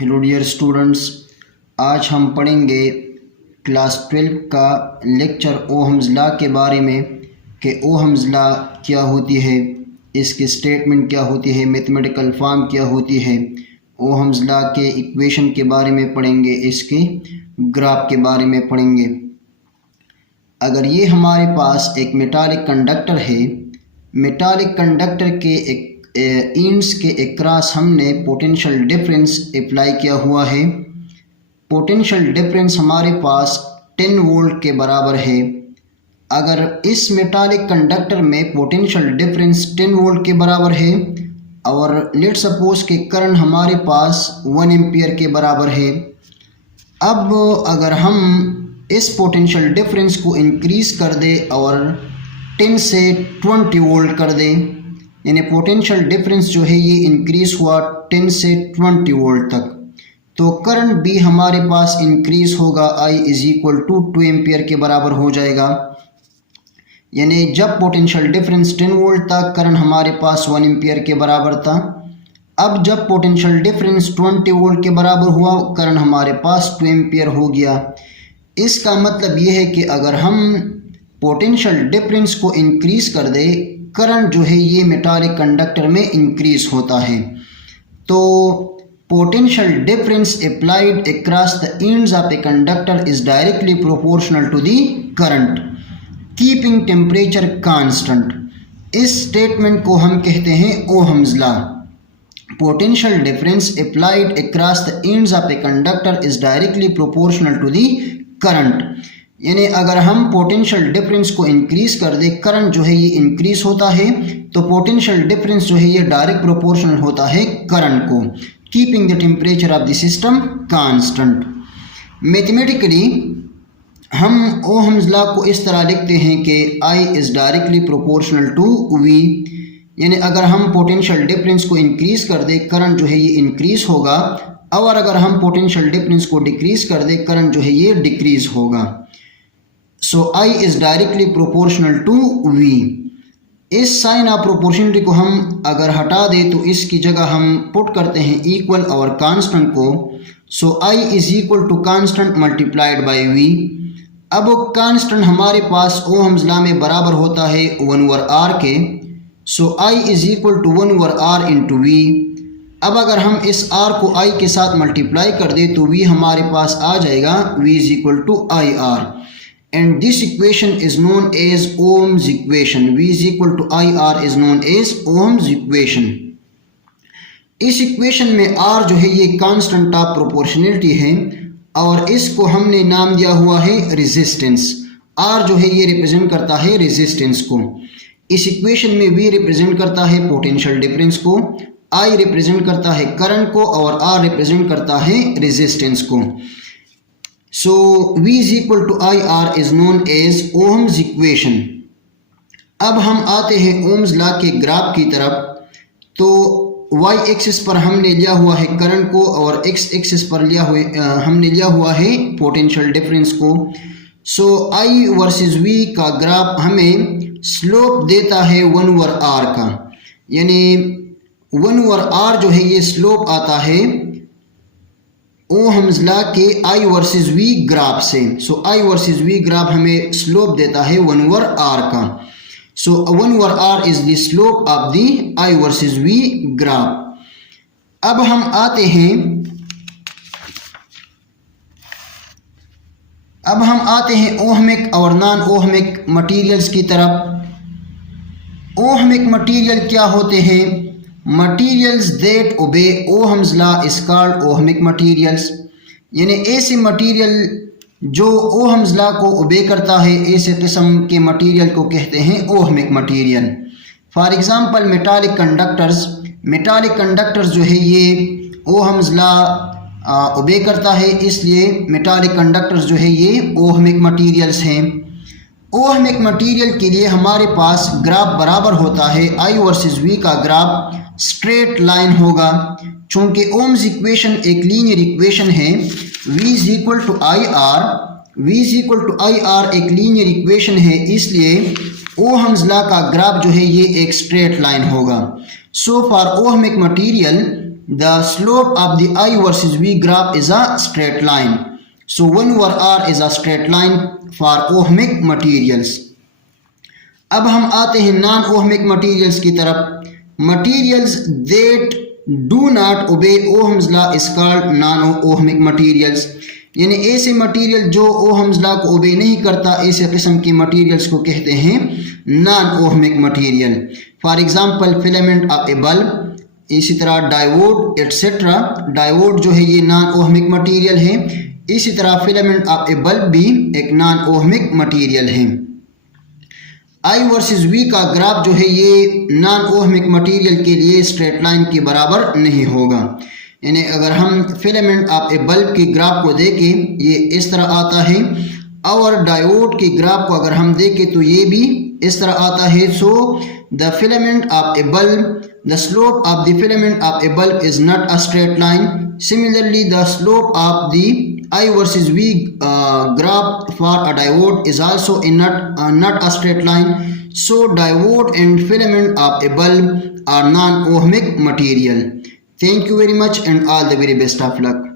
Hello dear students, आज हम पढ़ेंगे क्लास 12 का लेक्चर ओहम्स लॉ के बारे में कि ओहम्स लॉ क्या होती है, इसकी स्टेटमेंट क्या होती है, मैथमेटिकल फॉर्म क्या होती है। ओहम्स लॉ के इक्वेशन के बारे में पढ़ेंगे, इसके ग्राफ के बारे में पढ़ेंगे। अगर ये हमारे पास एक मेटालिक कंडक्टर है, मेटालिक कंडक्टर के एक इंड्स के अक्रॉस हमने पोटेंशियल डिफरेंस अप्लाई किया हुआ है। पोटेंशियल डिफरेंस हमारे पास 10 वोल्ट के बराबर है। अगर इस मेटालिक कंडक्टर में पोटेंशियल डिफरेंस 10 वोल्ट के बराबर है और लेट सपोज के करंट हमारे पास 1 एम्पियर के बराबर है। अब अगर हम इस पोटेंशियल डिफरेंस को इंक्रीज़ कर दे और 10 से 20 वोल्ट कर दे, यानी पोटेंशियल डिफरेंस जो है ये इंक्रीज़ हुआ 10 से 20 वोल्ट तक, तो करंट भी हमारे पास इंक्रीज़ होगा। I is equal to 2 ampere के बराबर हो जाएगा। यानी जब पोटेंशियल डिफरेंस 10 वोल्ट था, करंट हमारे पास 1 एम्पियर के बराबर था। अब जब पोटेंशियल डिफरेंस 20 वोल्ट के बराबर हुआ, करंट हमारे पास 2 एम्पियर हो गया। इसका मतलब ये है कि अगर हम पोटेंशियल डिफरेंस को इंक्रीज़ कर दे, करंट जो है ये मेटालिक कंडक्टर में इंक्रीज होता है। तो potential difference applied across the ends of a conductor is directly proportional to the current keeping temperature constant. इस स्टेटमेंट को हम कहते हैं Ohm's law. Potential difference applied across the ends of a conductor is directly proportional to the current. यानी अगर हम potential difference को increase कर दे, करंट जो है ये इंक्रीज़ होता है, तो पोटेंशियल डिफरेंस जो है ये डायरेक्ट प्रोपोर्शनल होता है करंट को, keeping the temperature of the system constant. Mathematically हम ओहम्स लॉ को इस तरह लिखते हैं कि I is directly proportional to V। यानी अगर हम पोटेंशियल डिफरेंस को इंक्रीज़ कर दे, करंट जो है ये इंक्रीज़ होगा, और अगर हम पोटेंशियल डिफरेंस को डिक्रीज़ कर दे, करंट जो है ये डिक्रीज़ होगा। So I is directly proportional to V। इस साइन ऑफ प्रोपोर्शनलिटी को हम अगर हटा दें तो इसकी जगह हम पुट करते हैं इक्वल और कांस्टेंट को। So I is equal to constant multiplied by V। अब कांस्टेंट हमारे पास ओहम्स लॉ में बराबर होता है 1/r के। So I is equal to 1/r into V। अब अगर हम इस r को I के साथ मल्टीप्लाई कर दें तो V हमारे पास आ जाएगा, V is equal to IR। And this equation is known as Ohm's equation. V is equal to IR is known as Ohm's equation. इस इक्वेशन में R जो है ये कांस्टेंट ऑफ प्रोपोर्शनलिटी है और इसको हमने नाम दिया हुआ है रेजिस्टेंस। R जो है ये रिप्रेजेंट करता है रेजिस्टेंस को। इस इक्वेशन में V रिप्रेजेंट करता है पोटेंशियल डिफरेंस को, I रिप्रेजेंट करता है करंट को और R रिप्रेजेंट करता है रेजिस्टेंस को। So V is equal to IR is known as Ohm's equation। अब हम आते हैं ओम्स लॉ के ग्राफ की तरफ। तो y एक्सिस पर हमने लिया हुआ है करंट को और x एक्सिस पर हमने लिया हुआ है पोटेंशियल डिफरेंस को। सो I वर्सेस V का ग्राफ हमें स्लोप देता है 1/r का, यानी 1/r जो है ये स्लोप आता है ओहम्स लॉ के I वर्सेस V ग्राफ से। सो I वर्सेस V ग्राफ हमें स्लोप देता है 1/r का। सो 1/r is the slope of the I versus V graph. अब हम आते हैं ओहमिक और नॉन ओहमिक मटेरियल्स की तरफ। ओहमिक मटेरियल क्या होते हैं? Materials that obey Ohm's law is called ohmic materials। यानी ऐसे मटेरियल जो ओहम्स लॉ को ओबे करता है, ऐसे किस्म के मटेरियल को कहते हैं ohmic material. For example metallic conductors जो है ये ओहम्स लॉ ओबे करता है, इसलिए मेटालिक कंडक्टर्स जो है ये ओहमिक मटेरियल्स हैं। ओहमिक मटेरियल के लिए हमारे पास ग्राफ बराबर होता है I वर्सेस V का ग्राफ स्ट्रेट लाइन होगा। चूँकि ओम्स इक्वेशन एक लीनियर इक्वेशन है, V is equal to IR एक लीनियर इक्वेशन है, इसलिए ओहम्स लॉ का ग्राफ जो है ये एक स्ट्रेट लाइन होगा। So for ohmic material the slope of the I versus V graph is a straight line. So 1 over R is a straight line for ohmic materials. अब हम आते हैं नॉन ओहमिक मटीरियल्स की तरफ. Materials that do not obey Ohm's law is called non ohmic materials. यानी ऐसे material जो Ohm's law को ओबे नहीं करता, ऐसे किस्म की मटीरियल्स को कहते हैं non ohmic material. For example filament of A bulb, इसी तरह डायोड एटसेट्रा. डायोड जो है ये नॉन ओहमिक मटीरियल है. इसी तरह फिलामेंट ऑफ ए बल्ब भी एक नॉन ओहमिक मटीरियल है. आई वर्सेस वी का ग्राफ जो है ये नॉन ओहमिक मटीरियल के लिए स्ट्रेट लाइन के बराबर नहीं होगा. यानी अगर हम फिलामेंट ऑफ ए बल्ब की ग्राफ को देखें, ये इस तरह आता है, और डायोड की ग्राफ को अगर हम देखें तो ये भी इस तरह आता है. So the filament of A bulb, the slope of the filament of a bulb is not a straight line. Similarly, the slope of the I versus V graph for a diode is also not a straight line. So diode and filament of a bulb are non-ohmic material. Thank you very much and all the very best of luck.